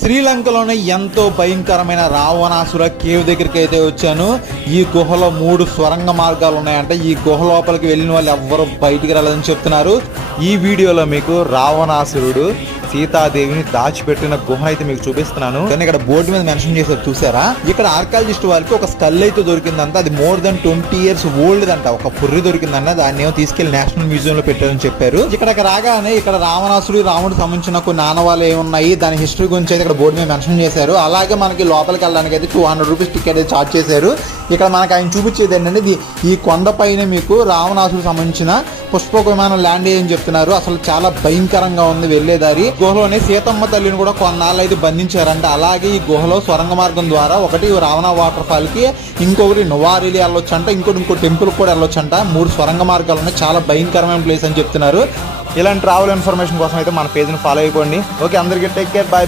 శ్రీలంకలోనే ఎంతో భయంకరమైన రావణాసుర కేవ్ దగ్గరికి అయితే వచ్చాను. ఈ గుహలో 3 స్వరంగ మార్గాలు ఉన్నాయంట. ఈ గుహ లోపలికి వెళ్ళిన వాళ్ళు ఎవ్వరూ బయటికి రాలేదని చెప్తున్నారు. ఈ వీడియోలో మీకు రావణాసురుడు సీతాదేవిని దాచిపెట్టిన గుహ అయితే మీకు చూపిస్తున్నాను. కానీ ఇక్కడ బోర్డు మీద మెన్షన్ చేశారు, చూసారా? ఇక్కడ ఆర్కాలజిస్ట్ వాళ్ళకి ఒక స్కల్ అయితే దొరికిందంట. అది మోర్ దెన్ 20 years ఓల్డ్ అంట. ఒక పుర్రి దొరికిందంట. దాన్ని ఏమో తీసుకెళ్లి నేషనల్ మ్యూజియం లో పెట్టారని చెప్పారు. ఇక్కడికి రాగానే ఇక్కడ రావణాసురుడు రాముడు సంబంధించిన కొన్ని ఆనవాళ్ళు ఏమున్నాయి, దాని హిస్టరీ గురించి అయితే ఇక్కడ బోర్డు మీద మెన్షన్ చేశారు. అలాగే మనకి లోపలికి వెళ్ళడానికి అయితే 200 రూపీస్ టికెట్ అయితే చార్జ్ చేశారు. ఇక్కడ మనకి ఆయన చూపించేది ఏంటంటే ఈ కొండ పైన మీకు రావణాసురుడు సంబంధించిన పుష్పక విమానం ల్యాండ్ అయ్యని చెప్తున్నారు. అసలు చాలా భయంకరంగా ఉంది వెళ్ళేదారి. గుహలోనే సీతమ్మ తల్లిని కూడా కొన్నాళ్ళు అయితే బంధించారంట. అలాగే ఈ గుహలో సొరంగ మార్గం ద్వారా ఒకటి రావణ వాటర్ ఫాల్ కి, ఇంకొకటి నువారిలి వెళ్ళొచ్చంట, ఇంకో టెంపుల్ కూడా వెళ్ళొచ్చంట. 3 సొరంగ మార్గాలు ఉన్నాయి. చాలా భయంకరమైన ప్లేస్ అని చెప్తున్నారు. ఇలాంటి ట్రావెల్ ఇన్ఫర్మేషన్ కోసం అయితే మన పేజ్ని ఫాలో అయిపోండి. ఓకే, అందరికీ టేక్ కేర్, బాయ్.